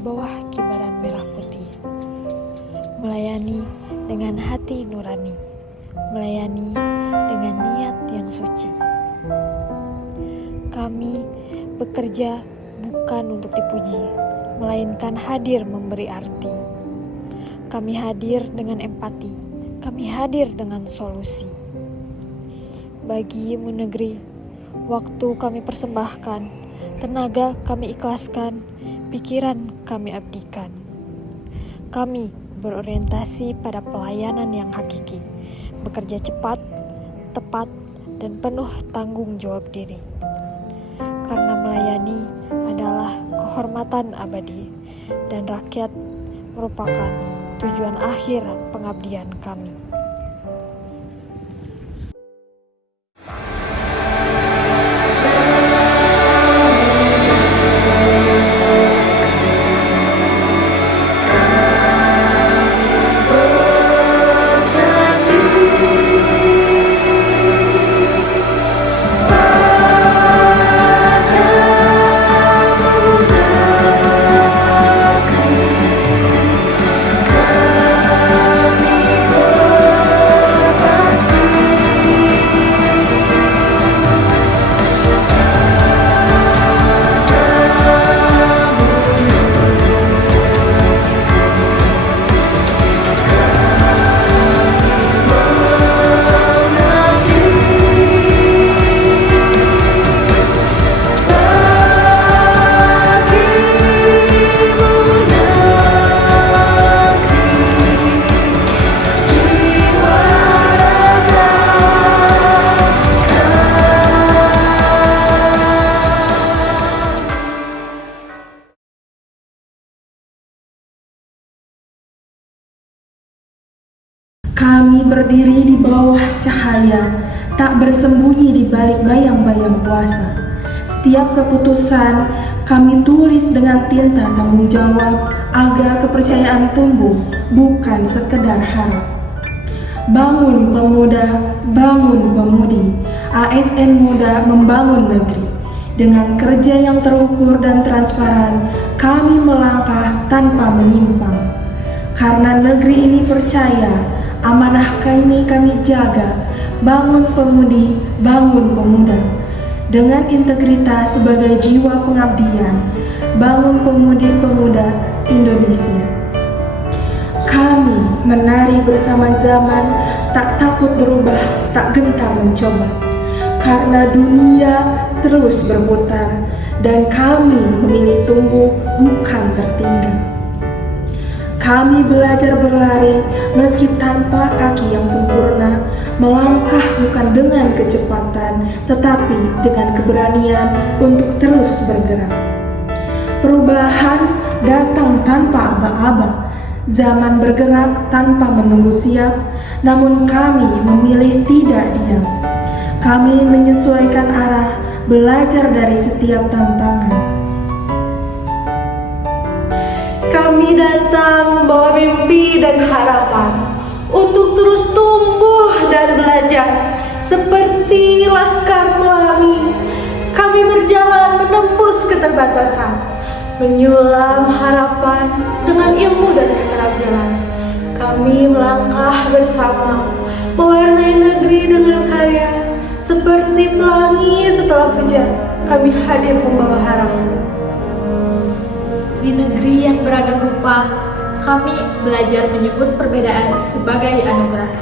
bawah kibaran merah putih. Melayani dengan hati nurani, melayani dengan niat yang suci. Kami bekerja bukan untuk dipuji, melainkan hadir memberi arti. Kami hadir dengan empati, kami hadir dengan solusi. Bagimu negeri, waktu kami persembahkan, tenaga kami ikhlaskan, pikiran kami abdikan. Kami berorientasi pada pelayanan yang hakiki, bekerja cepat, tepat, dan penuh tanggung jawab diri. Karena melayani adalah kehormatan abadi, dan rakyat merupakan tujuan akhir pengabdian kami. Kami berdiri di bawah cahaya, tak bersembunyi di balik bayang-bayang puasa. Setiap keputusan kami tulis dengan tinta tanggung jawab agar kepercayaan tumbuh, bukan sekedar harap. Bangun pemuda, bangun pemudi, ASN Muda membangun negeri. Dengan kerja yang terukur dan transparan, kami melangkah tanpa menyimpang. Karena negeri ini percaya, amanah kami jaga. Bangun pemudi, bangun pemuda. Dengan integritas sebagai jiwa pengabdian, bangun pemudi pemuda Indonesia. Kami menari bersama zaman, tak takut berubah, tak gentar mencoba. Karena dunia terus berputar, dan kami memilih tumbuh, bukan tertinggal. Kami belajar berlari meski tanpa kaki yang sempurna, melangkah bukan dengan kecepatan, tetapi dengan keberanian untuk terus bergerak. Perubahan datang tanpa aba-aba, zaman bergerak tanpa menunggu siap, namun kami memilih tidak diam. Kami menyesuaikan arah, belajar dari setiap tantangan. Kami datang membawa mimpi dan harapan untuk terus tumbuh dan belajar. Seperti Laskar Pelangi, kami berjalan menembus keterbatasan, menyulam harapan dengan ilmu dan keterampilan. Kami melangkah bersama, mewarnai negeri dengan karya. Seperti pelangi setelah hujan, kami hadir membawa harapan. Di negeri yang beragam rupa, kami belajar menyebut perbedaan sebagai anugerah,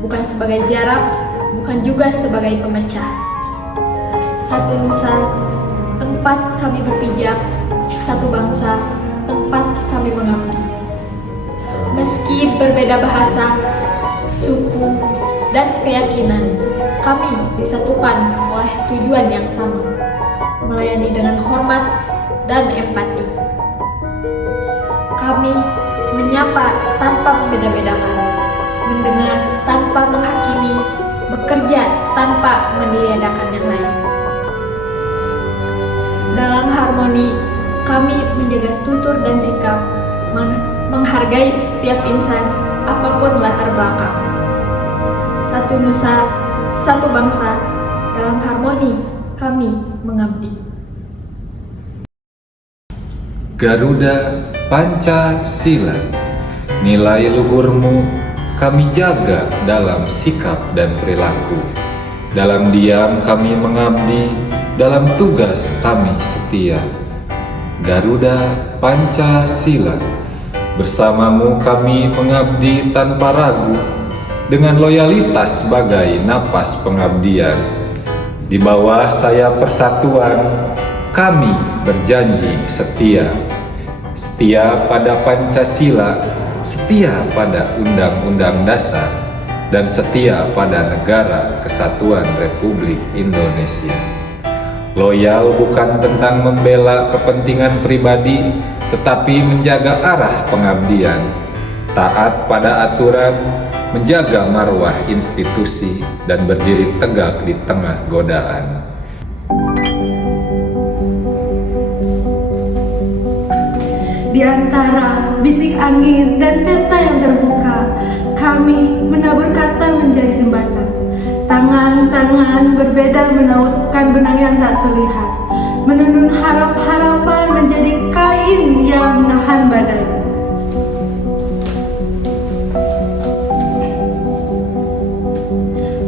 bukan sebagai jarak, bukan juga sebagai pemecah. Satu nusa, tempat kami berpijak, satu bangsa, tempat kami mengabdi. Meski berbeda bahasa, suku, dan keyakinan, kami disatukan oleh tujuan yang sama, melayani dengan hormat dan empati. Kami menyapa tanpa membeda-bedakan, mendengar tanpa menghakimi, bekerja tanpa meniadakan yang lain. Dalam harmoni, kami menjaga tutur dan sikap, menghargai setiap insan, apapun latar belakang. Satu nusa, satu bangsa, dalam harmoni kami mengabdi. Garuda Pancasila, nilai luhurmu kami jaga dalam sikap dan perilaku. Dalam diam kami mengabdi, dalam tugas kami setia. Garuda Pancasila, bersamamu kami mengabdi tanpa ragu, dengan loyalitas sebagai napas pengabdian. Di bawah sayap persatuan, kami berjanji setia. Setia pada Pancasila, setia pada Undang-Undang Dasar, dan setia pada Negara Kesatuan Republik Indonesia. Loyal bukan tentang membela kepentingan pribadi, tetapi menjaga arah pengabdian. Taat pada aturan, menjaga marwah institusi, dan berdiri tegak di tengah godaan. Di antara bisik angin dan peta yang terbuka, kami menabur kata menjadi jembatan. Tangan-tangan berbeda menautkan benang yang tak terlihat, menenun harap-harapan menjadi kain yang menahan badai.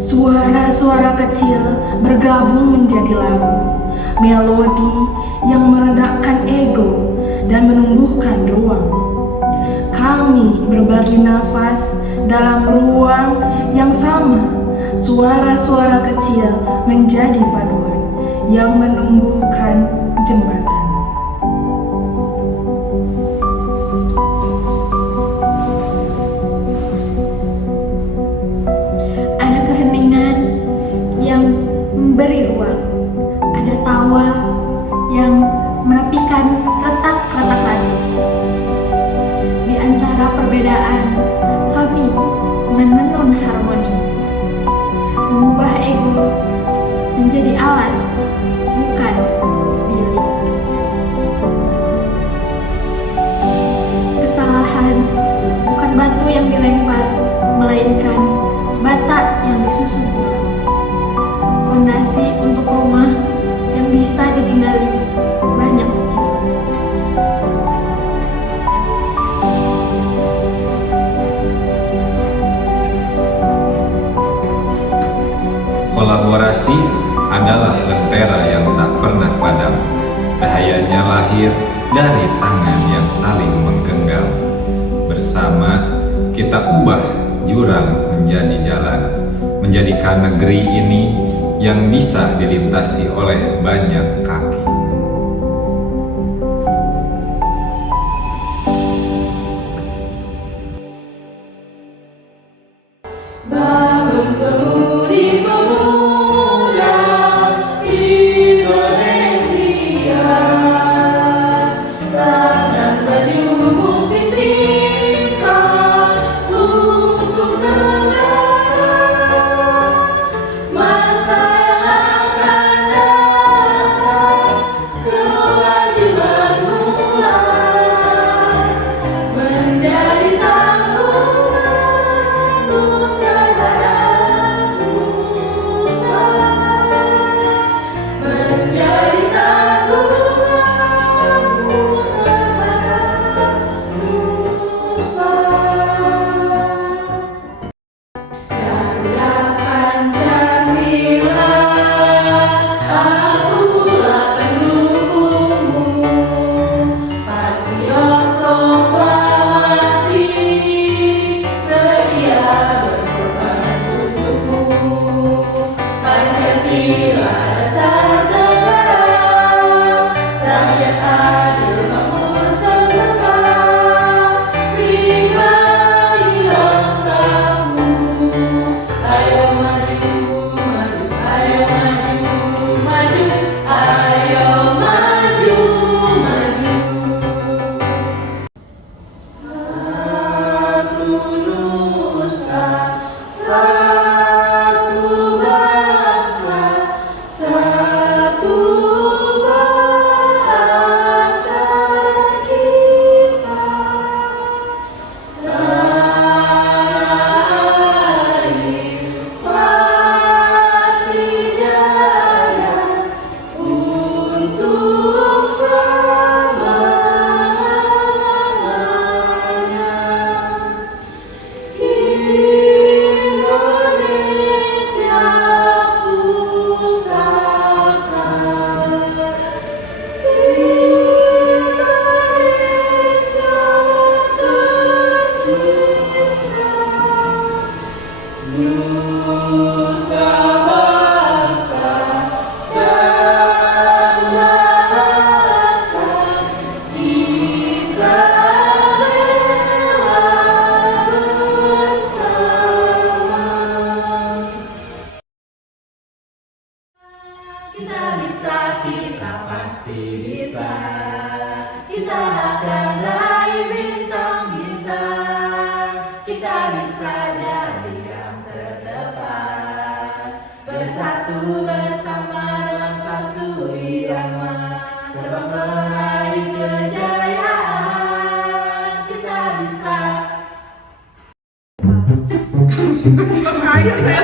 Suara-suara kecil bergabung menjadi lagu, melodi yang meredakkan ego dan menumbuhkan ruang. Kami berbagi nafas dalam ruang yang sama. Suara-suara kecil menjadi paduan yang menumbuhkan jembatan. Ada keheningan yang memberi ruang. Ada tawa yang menepikan retak-retak hati. Di antara perbedaan, kami menenun harmoni. Mengubah ego menjadi alat, bukan milik. Kesalahan bukan batu yang dilempar, melainkan bata yang disusun. Fondasi untuk rumah yang bisa ditinggali banyak jiwa. Kolaborasi adalah lentera yang tak pernah padam. Cahayanya lahir dari tangan yang saling menggenggam. Bersama kita ubah jurang menjadi jalan, menjadikan negeri ini yang bisa dilintasi oleh banyak kaki. Bangun pemudi-pemuda Indonesia, tangan baju musik singkat untuk negara. Masa yang akan datang Ayo saya